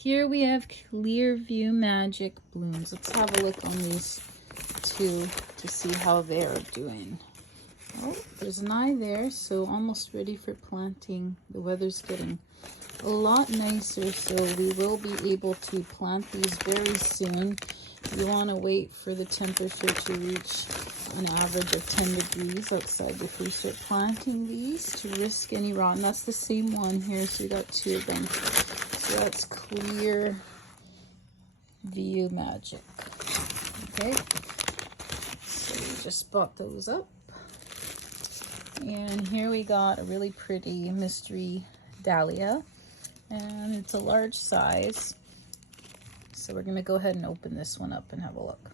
Here we have Clearview Magic blooms. Let's have a look on these two to see how they're doing. Oh, there's an eye there, so almost ready for planting. The weather's getting a lot nicer, so we will be able to plant these very soon. You want to wait for the temperature to reach an average of 10 degrees outside before you start planting these to risk any rot. And that's the same one here, so we got two of them. So that's Clear View Magic. Okay, so we just bought those up. And here we got a really pretty mystery Dahlia, and it's a large size. So we're gonna go ahead and open this one up and have a look.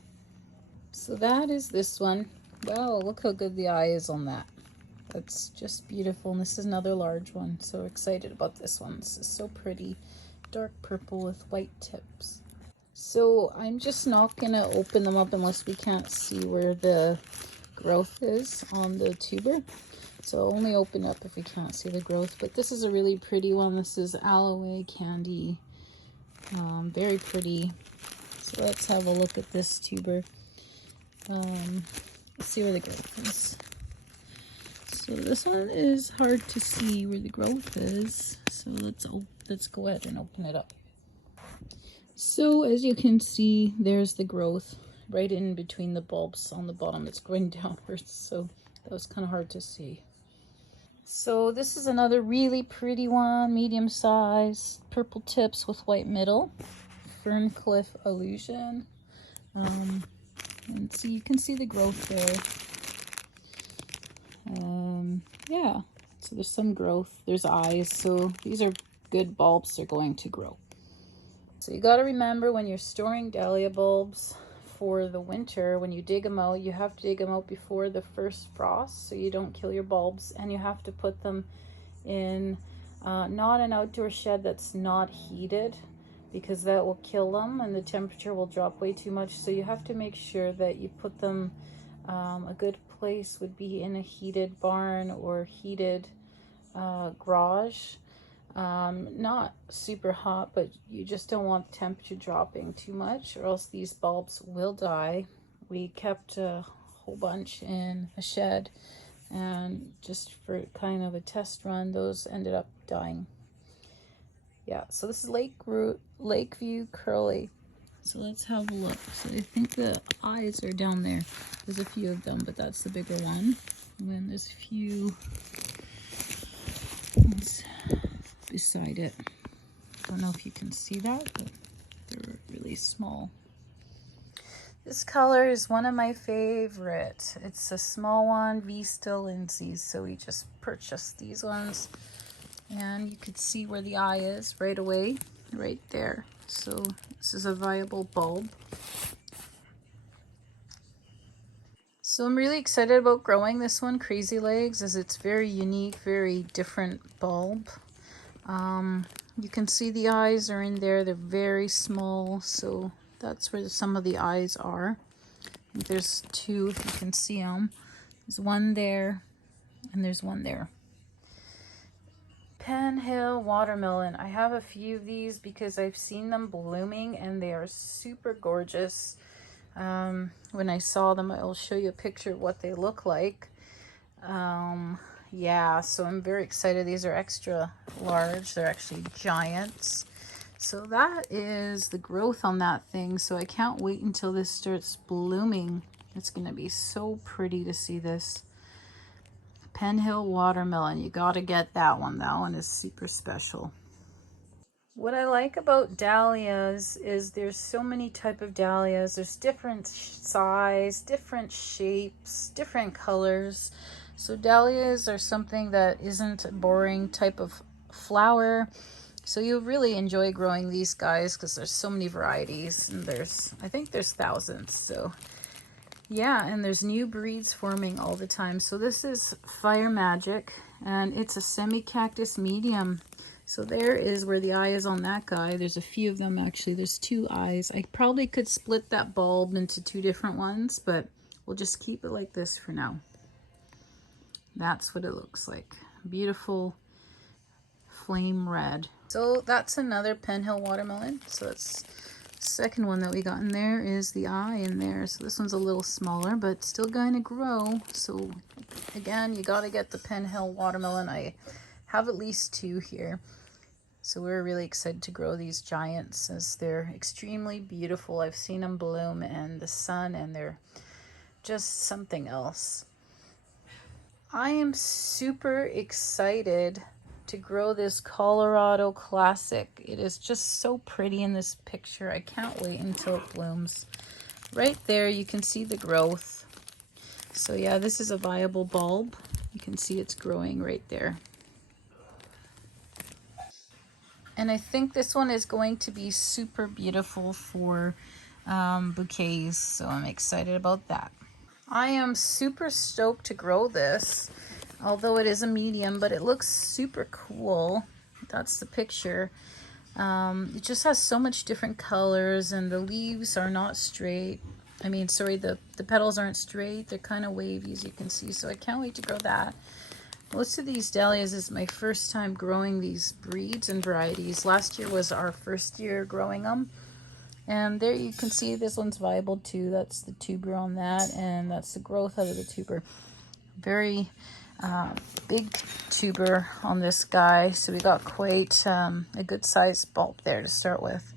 So that is this one. Wow, look how good the eye is on that. That's just beautiful. And this is another large one. So excited about this one. This is so pretty. Dark purple with white tips. So I'm just not gonna open them up unless we can't see where the growth is on the tuber. So I'll only open up if we can't see the growth. But this is a really pretty one. This is Aloe Candy. Very pretty. So let's have a look at this tuber. Let's see where the growth is. So this one is hard to see where the growth is. So let's go ahead and open it up. So as you can see, there's the growth right in between the bulbs on the bottom. It's going downwards, so that was kind of hard to see. So this is another really pretty one, medium size, purple tips with white middle, Ferncliff Illusion. And so you can see the growth there. Yeah, so there's some growth, there's eyes, so these are good bulbs, they're going to grow. So you got to remember when you're storing dahlia bulbs for the winter, when you dig them out, you have to dig them out before the first frost so you don't kill your bulbs, and you have to put them in not an outdoor shed that's not heated, because that will kill them and the temperature will drop way too much. So you have to make sure that you put them, a good place would be in a heated barn or heated garage. Not super hot, but you just don't want the temperature dropping too much or else these bulbs will die. We kept a whole bunch in a shed, and just for kind of a test run, those ended up dying. Yeah, so this is Lakeview Curly. So let's have a look. So I think the eyes are down there. There's a few of them, but that's the bigger one. And then there's a few ones beside it. Don't know if you can see that, but they're really small. This color is one of my favorite. It's a small one, Vista Lindsay's. So we just purchased these ones. And you could see where the eye is right away, right there. So this is a viable bulb. So I'm really excited about growing this one, Crazy Legs, as it's very unique, very different bulb. You can see the eyes are in there. They're very small, so that's where some of the eyes are. There's two, if you can see them. There's one there, and there's one there. Penn Hill Watermelon. I have a few of these because I've seen them blooming and they are super gorgeous. When I saw them, I'll show you a picture of what they look like. Yeah, so I'm very excited. These are extra large. They're actually giants. So that is the growth on that thing. So I can't wait until this starts blooming. It's going to be so pretty to see this. Penn Hill Watermelon. You got to get that one. That one is super special. What I like about dahlias is there's so many type of dahlias. There's different size, different shapes, different colors. So dahlias are something that isn't a boring type of flower. So you'll really enjoy growing these guys because there's so many varieties, and I think there's thousands. So yeah, and there's new breeds forming all the time. So this is Fire Magic, and it's a semi-cactus medium. So there is where the eye is on that guy. There's a few of them actually. There's two eyes. I probably could split that bulb into two different ones, but we'll just keep it like this for now. That's what it looks like. Beautiful flame red. So that's another Penhill watermelon. So that's the second one that we got in there is the eye in there. So this one's a little smaller, but still going to grow. So again, you got to get the Penhill watermelon. I have at least 2 here. So we're really excited to grow these giants as they're extremely beautiful. I've seen them bloom in the sun and they're just something else. I am super excited to grow this Colorado Classic. It is just so pretty in this picture. I can't wait until it blooms. Right there you can see the growth. So yeah, this is a viable bulb. You can see it's growing right there. And I think this one is going to be super beautiful for bouquets, so I'm excited about that. I am super stoked to grow this, although it is a medium, but it looks super cool. That's the picture. It just has so much different colors, and the leaves are not straight. I mean, sorry, the petals aren't straight. They're kind of wavy, as you can see, so I can't wait to grow that. Most of these dahlias is my first time growing these breeds and varieties. Last year was our first year growing them. And there you can see this one's viable too. That's the tuber on that, and that's the growth out of the tuber. Very big tuber on this guy. So we got quite a good sized bulb there to start with.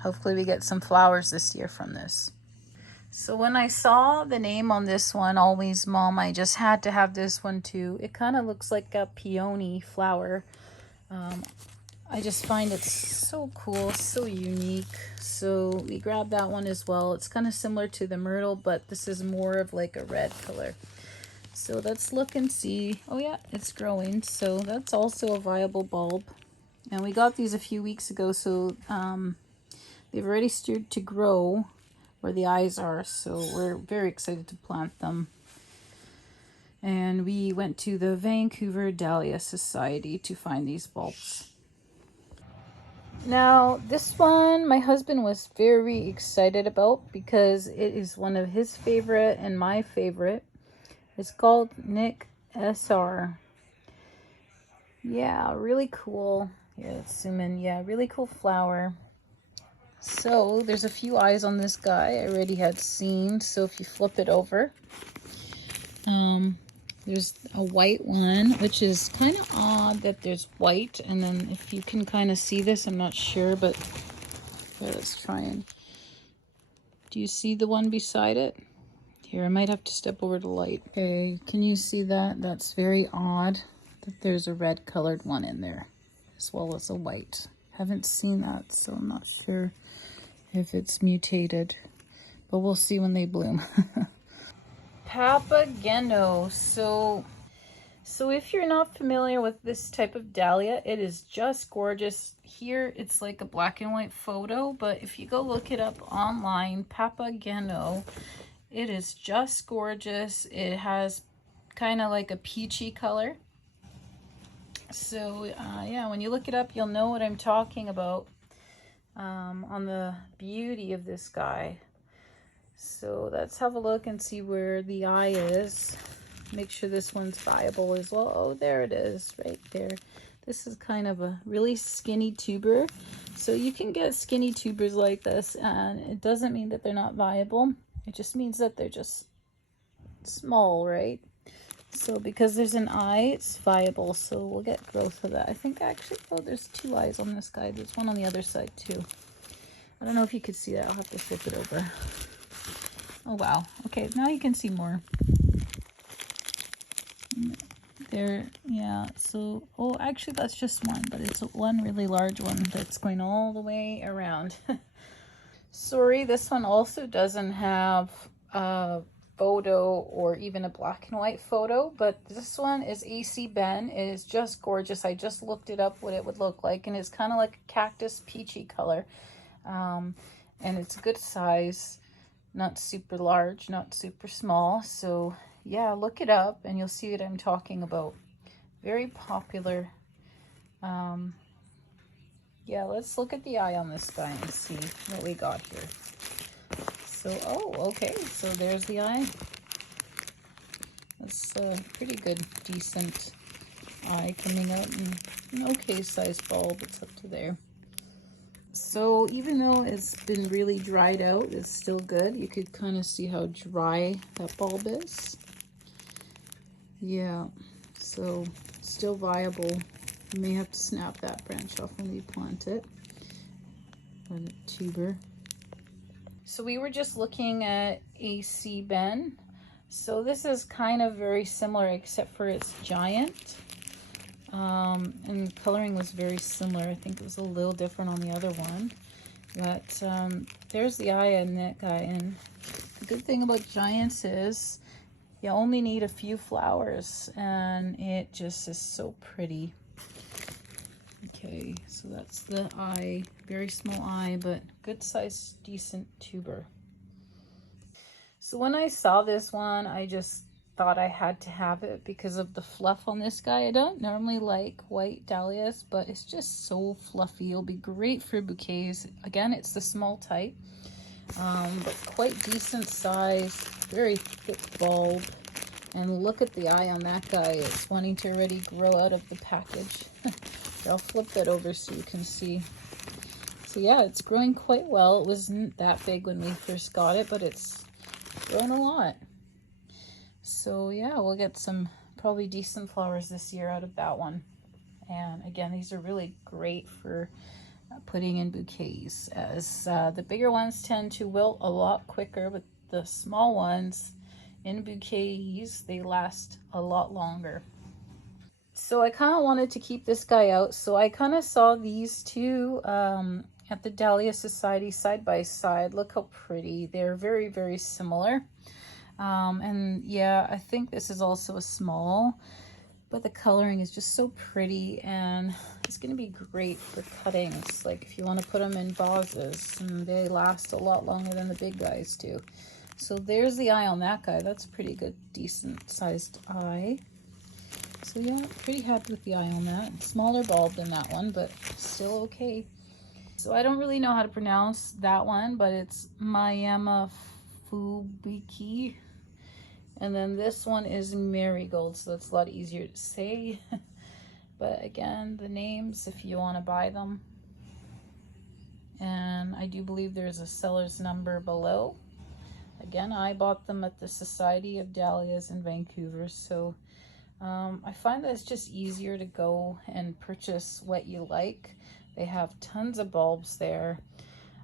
Hopefully we get some flowers this year from this. So when I saw the name on this one, Always Mom, I just had to have this one too. It kind of looks like a peony flower. I just find it so cool, so unique. So we grabbed that one as well. It's kind of similar to the myrtle, but this is more of like a red color. So let's look and see. Oh yeah, it's growing. So that's also a viable bulb. And we got these a few weeks ago, so they've already started to grow where the eyes are, so we're very excited to plant them. And we went to the Vancouver Dahlia Society to find these bulbs. Now this one my husband was very excited about because it is one of his favorite and my favorite. It's called Nick SR. Yeah, really cool. Here, let's zoom in. Yeah, really cool flower. So there's a few eyes on this guy I already had seen. So if you flip it over, there's a white one, which is kind of odd that there's white. And then if you can kind of see this, I'm not sure, but here, let's try and... Do you see the one beside it? Here, I might have to step over to light. Okay, can you see that? That's very odd that there's a red colored one in there as well as a white. Haven't seen that, so I'm not sure if it's mutated, but we'll see when they bloom. Papageno. So if you're not familiar with this type of dahlia, it is just gorgeous. Here it's like a black and white photo, but if you go look it up online, Papageno, it is just gorgeous. It has kind of like a peachy color. So yeah, when you look it up, you'll know what I'm talking about on the beauty of this guy. So let's have a look and see where the eye is. Make sure this one's viable as well. Oh, there it is, right there. This is kind of a really skinny tuber. So you can get skinny tubers like this, and it doesn't mean that they're not viable. It just means that they're just small, right? So because there's an eye, it's viable. So we'll get growth of that. I think actually, oh, there's 2 eyes on this guy. There's one on the other side too. I don't know if you could see that. I'll have to flip it over. Oh, wow. Okay, now you can see more. There, yeah, so, oh, actually that's just one, but it's one really large one that's going all the way around. Sorry, this one also doesn't have a photo or even a black and white photo, but this one is AC Ben. It is just gorgeous. I just looked it up what it would look like, and it's kind of like a cactus peachy color. And it's a good size, not super large, not super small. So yeah, look it up and you'll see what I'm talking about. Very popular. Yeah, let's look at the eye on this guy and see what we got here. So, oh, okay, so there's the eye. That's a pretty good, decent eye coming out, and an okay sized bulb. It's up to there. So even though it's been really dried out, it's still good. You could kind of see how dry that bulb is. Yeah, so still viable. You may have to snap that branch off when we plant it. Let it tuber. So we were just looking at AC Ben. So this is kind of very similar except for it's giant. And coloring was very similar. I think it was a little different on the other one. But there's the eye on that guy. And the good thing about giants is you only need a few flowers and it just is so pretty. Okay, so that's the eye. Very small eye, but good size, decent tuber. So when I saw this one, I just thought I had to have it because of the fluff on this guy. I don't normally like white dahlias, but it's just so fluffy. It'll be great for bouquets. Again, it's the small type, but quite decent size, very thick bulb. And look at the eye on that guy. It's wanting to already grow out of the package. I'll flip that over so you can see. So yeah, it's growing quite well. It wasn't that big when we first got it, but it's grown a lot. So yeah, we'll get some probably decent flowers this year out of that one. And again, these are really great for putting in bouquets, as the bigger ones tend to wilt a lot quicker, but the small ones in bouquets, they last a lot longer. So I kind of wanted to keep this guy out, so I kind of saw these two at the Dahlia Society side by side. Look how pretty. They're very, very similar. And yeah, I think this is also a small, but the coloring is just so pretty, and it's going to be great for cuttings. Like if you want to put them in vases, and they last a lot longer than the big guys do. So there's the eye on that guy. That's a pretty good, decent sized eye. So yeah, pretty happy with the eye on that. Smaller bulb than that one, but still okay. So I don't really know how to pronounce that one, but it's Mayama Fubiki. And then this one is Marigold, so that's a lot easier to say. But again, the names if you want to buy them. And I do believe there's a seller's number below. Again, I bought them at the Society of Dahlias in Vancouver, so I find that it's just easier to go and purchase what you like. They have tons of bulbs there.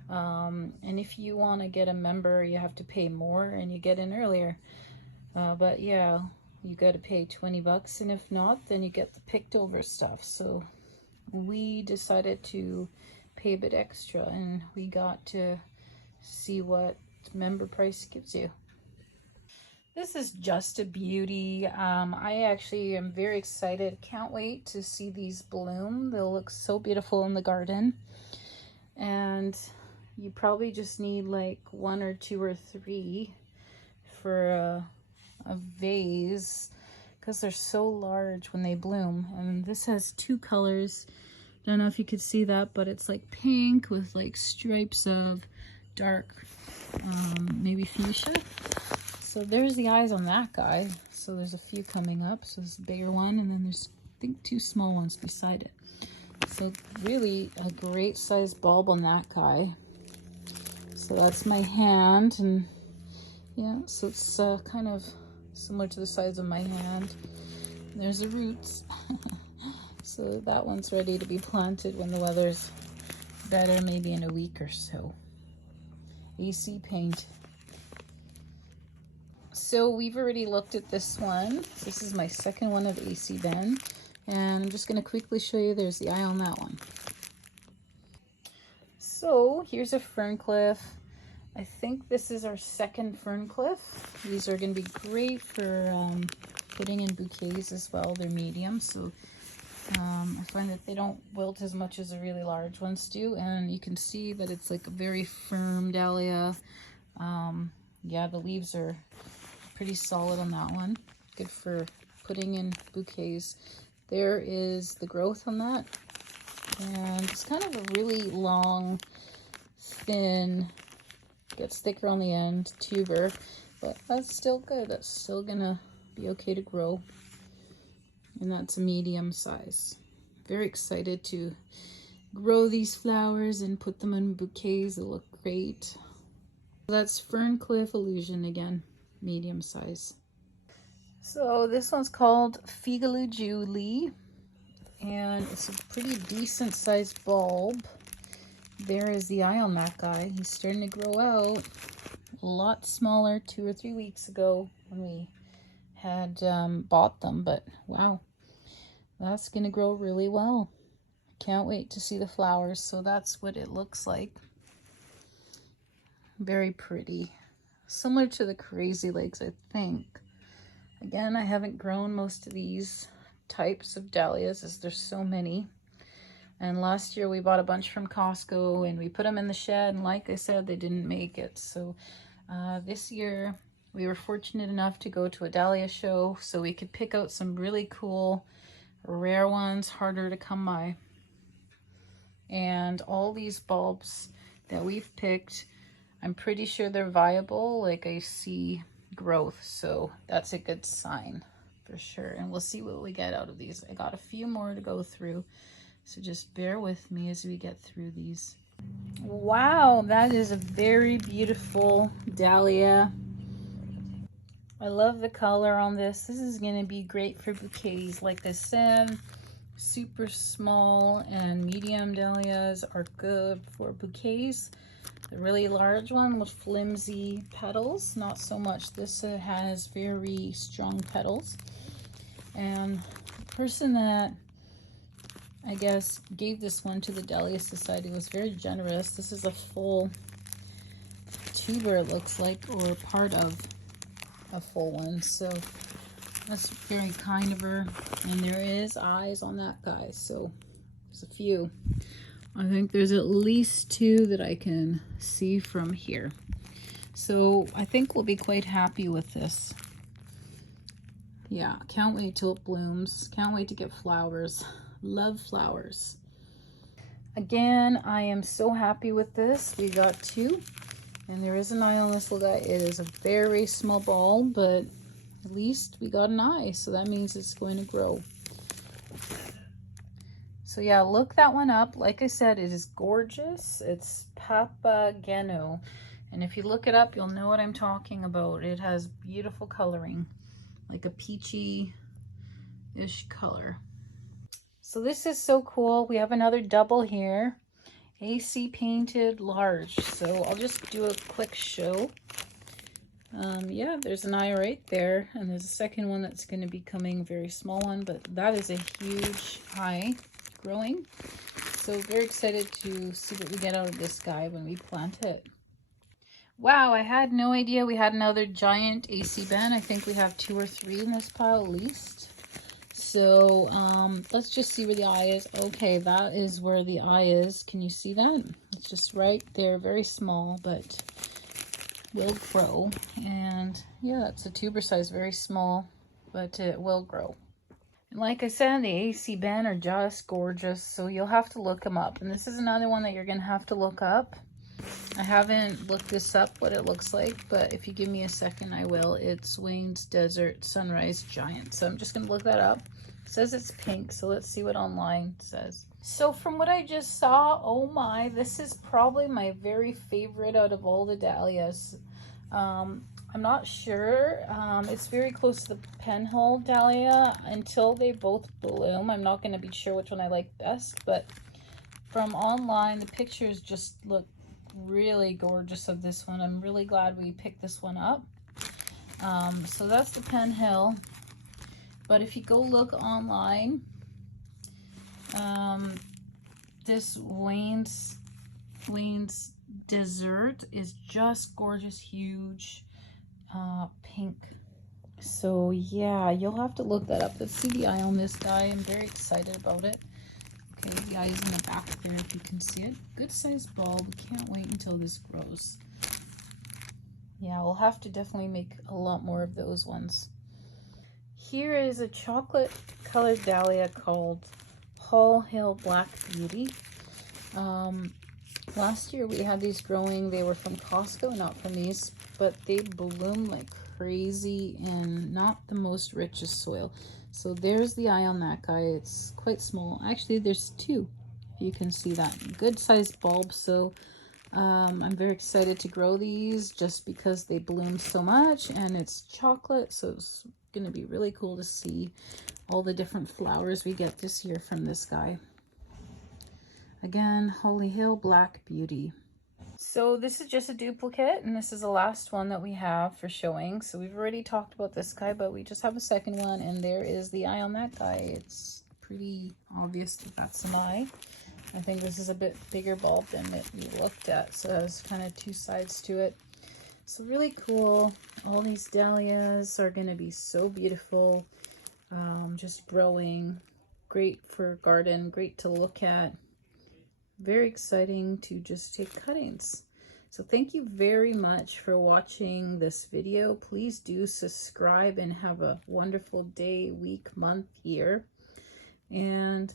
And if you want to get a member, you have to pay more and you get in earlier. But yeah, you got to pay 20 bucks, and if not, then you get the picked over stuff. So we decided to pay a bit extra, and we got to see what member price gives you. This is just a beauty. I actually am very excited. Can't wait to see these bloom. They'll look so beautiful in the garden. And you probably just need like 1 or 2 or 3 for a vase, because they're so large when they bloom. And this has 2 colors. Don't know if you could see that, but it's like pink with like stripes of dark, maybe fuchsia. So there's the eyes on that guy. So there's a few coming up. So there's a bigger one, and then there's, I think, 2 small ones beside it. So really a great size bulb on that guy. So that's my hand, and yeah, so it's kind of similar to the size of my hand. There's the roots. So that one's ready to be planted when the weather's better, maybe in a week or so. AC paint. So we've already looked at this one. This is my second one of AC Ben, and I'm just going to quickly show you. There's the eye on that one. So here's a ferncliff. I think this is our second ferncliff. These are going to be great for putting in bouquets as well. They're medium, so I find that they don't wilt as much as the really large ones do, and you can see that it's like a very firm dahlia. Yeah, the leaves are pretty solid on that one. Good for putting in bouquets. There is the growth on that, and it's kind of a really long, thin, gets thicker on the end tuber, but that's still good. That's still gonna be okay to grow. and that's a medium size. Very excited to grow these flowers and put them in bouquets. They look great. That's Ferncliff Illusion again, medium size. So this one's called Figaloo Julie, and it's a pretty decent sized bulb. There is the eye on that guy. He's starting to grow out. A lot smaller 2 or 3 weeks ago when we had bought them, but wow, that's gonna grow really well. Can't wait to see the flowers. So that's what it looks like. Very pretty, similar to the Crazy Legs, I think. Again, I haven't grown most of these types of dahlias as there's so many. And last year we bought a bunch from Costco and we put them in the shed, and like I said, they didn't make it. So this year we were fortunate enough to go to a dahlia show so we could pick out some really cool rare ones, harder to come by. And all these bulbs that we've picked, I'm pretty sure they're viable. Like, I see growth, so that's a good sign for sure. And we'll see what we get out of these. I got a few more to go through, so just bear with me as we get through these. Wow, that is a very beautiful dahlia. I love the color on this. This is going to be great for bouquets. Like I said, super small and medium dahlias are good for bouquets. The really large one with flimsy petals, not so much. This has very strong petals. And the person that I guess gave this one to the Dahlia Society was very generous. This is a full tuber, it looks like, or part of a full one. So that's very kind of her. And there is eyes on that guy, so there's a few. I think there's at least 2 that I can see from here. So I think we'll be quite happy with this. Yeah, can't wait till it blooms. Can't wait to get flowers. Love flowers. Again, I am so happy with this. We got 2, and there is an eye on this little guy. It is a very small bulb, but at least we got an eye, so that means it's going to grow. So yeah, look that one up. Like I said, it is gorgeous. It's Papageno, and if you look it up, you'll know what I'm talking about. It has beautiful coloring, like a peachy-ish color. So this is so cool. We have another double here, AC painted large. So I'll just do a quick show. Yeah, there's an eye right there, and there's a second one that's going to be coming, very small one, but that is a huge eye growing. So very excited to see what we get out of this guy when we plant it. Wow, I had no idea we had another giant AC band. I think we have 2 or 3 in this pile at least. So let's just see where the eye is. Okay, that is where the eye is. Can you see that? It's just right there, very small, but will grow. And yeah, it's a tuber size, very small, but it will grow. And like I said, the AC Ben are just gorgeous, so you'll have to look them up. And this is another one that you're gonna have to look up. I haven't looked this up, what it looks like, but if you give me a second, I will. It's Wayne's Desert Sunrise Giant. So I'm just gonna look that up. It says it's pink, so let's see what online says. So from what I just saw, oh my, this is probably my very favorite out of all the dahlias. I'm not sure. It's very close to the penhole dahlia. Until they both bloom, I'm not gonna be sure which one I like best, but from online, the pictures just look really gorgeous of this one. I'm really glad we picked this one up. So that's the Penhill. But if you go look online, this Wayne's Desert is just gorgeous, huge pink. So yeah, you'll have to look that up. Let's see the eye on this guy. I'm very excited about it. Okay, the eye's in the back there if you can see it. Good sized bulb. Can't wait until this grows. Yeah, we'll have to definitely make a lot more of those ones. Here is a chocolate colored dahlia called Hall Hill Black Beauty. Last year we had these growing. They were from Costco, not from these, but they bloom like crazy in not the most richest soil. So there's the eye on that guy. It's quite small. Actually, there's two, if you can see that. Good sized bulb. So I'm very excited to grow these just because they bloom so much, and it's chocolate. So it's going to be really cool to see all the different flowers we get this year from this guy. Again, Holly Hill Black Beauty. So this is just a duplicate, and this is the last one that we have for showing. So we've already talked about this guy, but we just have a second one, and there is the eye on that guy. It's pretty obvious that that's an eye. I think this is a bit bigger bulb than that we looked at, so there's kind of two sides to it. So really cool. All these dahlias are going to be so beautiful, just growing. Great for garden, great to look at. Very exciting to just take cuttings. So thank you very much for watching this video. Please do subscribe and have a wonderful day, week, month, year. And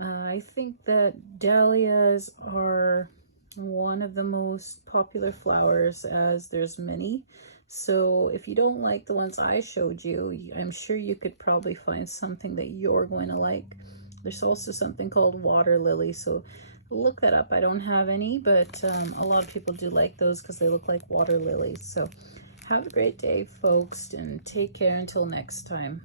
I think that dahlias are one of the most popular flowers, as there's many. So if you don't like the ones I showed you, I'm sure you could probably find something that you're going to like. There's also something called water lily, so look that up. I don't have any, but a lot of people do like those because they look like water lilies. So have a great day, folks, and take care until next time.